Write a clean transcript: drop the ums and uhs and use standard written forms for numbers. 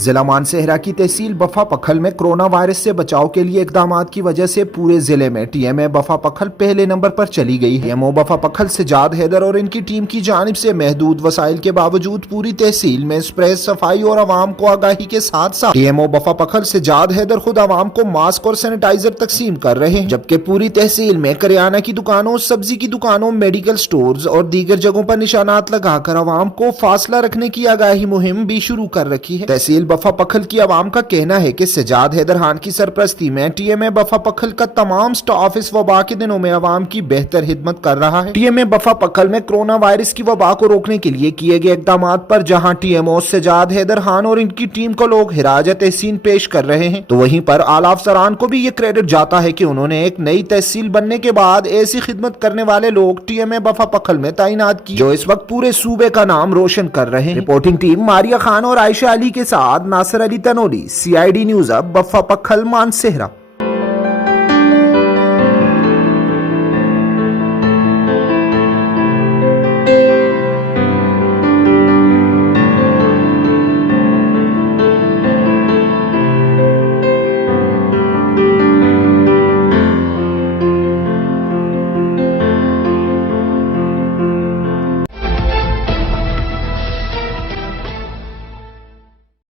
जिला मानसेहरा की तहसील बफा पखल में कोरोना वायरस से बचाव के लिए इकदाम की वजह से पूरे जिले में टीएमए बफा पखल पहले नंबर पर चली गई है। टीएमओ बफा पखल सजाद हैदर और इनकी टीम की जानिब से महदूद वसाइल के बावजूद पूरी तहसील में स्प्रे, सफाई और आवाम को आगाही के साथ साथ टीएमओ बफा पखल सजाद हैदर खुद आवाम को मास्क और सैनिटाइजर तकसीम कर रहे हैं, जबकि पूरी तहसील में करियाना की दुकानों, सब्जी की दुकानों, मेडिकल स्टोर्स और दीगर जगहों पर निशानात लगाकर आवाम को फासला रखने की आगाही मुहिम भी शुरू कर रखी है। तहसील बफा पखल की आवाम का कहना है कि सजाद हैदर खान की सरपरस्ती में टीएमए बफा पखल का तमाम स्टाफ इस वबा के दिनों में आवाम की बेहतर खिदमत कर रहा है। टीएमए बफा पखल में कोरोना वायरस की वबा को रोकने के लिए किए गए इकदाम पर जहां टीएमओ सजाद हैदर खान और इनकी टीम को लोग हिराजत तहसीन पेश कर रहे हैं, तो वहीं पर आला अफसरान को भी ये क्रेडिट जाता है कि उन्होंने एक नई तहसील बनने के बाद ऐसी खिदमत करने वाले लोग टीएमए बफा पखल में तैनात की, जो इस वक्त पूरे सूबे का नाम रोशन कर रहे हैं। रिपोर्टिंग टीम मारिया खान और आयशा अली के साथ नासिर अली तनोली, CID न्यूज़ अब बफा पखल मानसेहरा।